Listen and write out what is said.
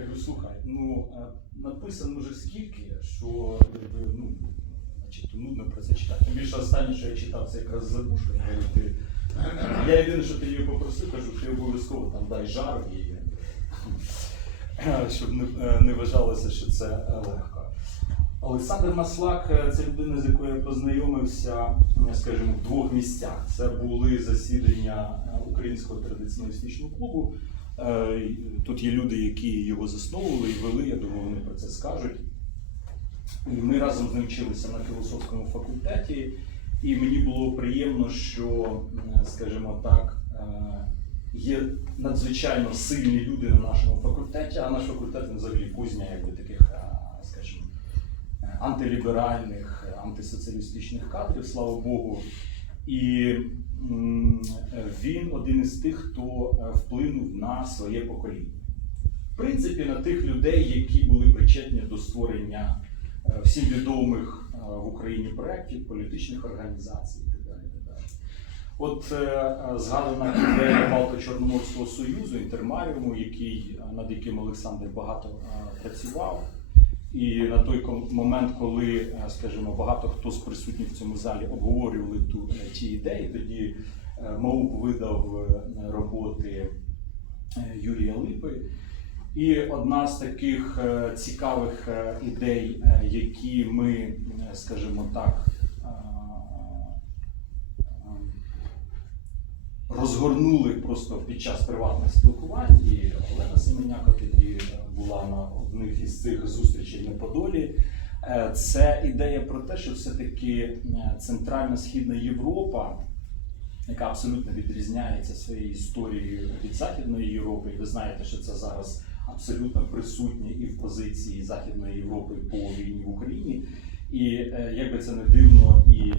Кажу, слухай, ну написано вже скільки, що ну, значить, нудно про це читати. Більше останнє, що я читав, це якраз забушка. Ти... Я єдине, що ти її попросив, кажу, ти обов'язково там дай жару її, щоб не, е, не вважалося, що це е, легко. Олександр Маслак е, це людина, з якою я познайомився, скажімо, в двох місцях. Це були засідання Українського традиційно-історичного клубу. Е, Тут є люди, які його засновували і вели, я думаю, вони про це скажуть. Ми разом з ним вчилися на філософському факультеті, і мені було приємно, що, скажімо так, е, є надзвичайно сильні люди на нашому факультеті, а наш факультет взагалі кузня якби таких, е, скажімо, антиліберальних, антисоціалістичних кадрів, слава Богу. І він один із тих, хто е, вплинув на своє покоління. В принципі, на тих людей, які були причетні до створення е, всім відомих е, в Україні проєктів, політичних організацій і так далі. От згадана ідея Балто-Чорноморського союзу, інтермаріуму, який, над яким Олександр багато працював. І на той момент, коли, скажімо, багато хто з присутніх в цьому залі обговорювали ту, ідеї, тоді е, МАУП видав е, роботи е, Юрія Липи. І одна з таких цікавих ідей, які ми, скажімо так, розгорнули просто під час приватних спілкувань, і Олена Семеняка тоді була на одних із цих зустрічей на Подолі. Е, Це ідея про те, що все-таки е, Центральна Східна Європа, яка абсолютно відрізняється своєю історією від Західної Європи, і ви знаєте, що це зараз абсолютно присутнє і в позиції Західної Європи по війні в Україні. І е, як би це не дивно, і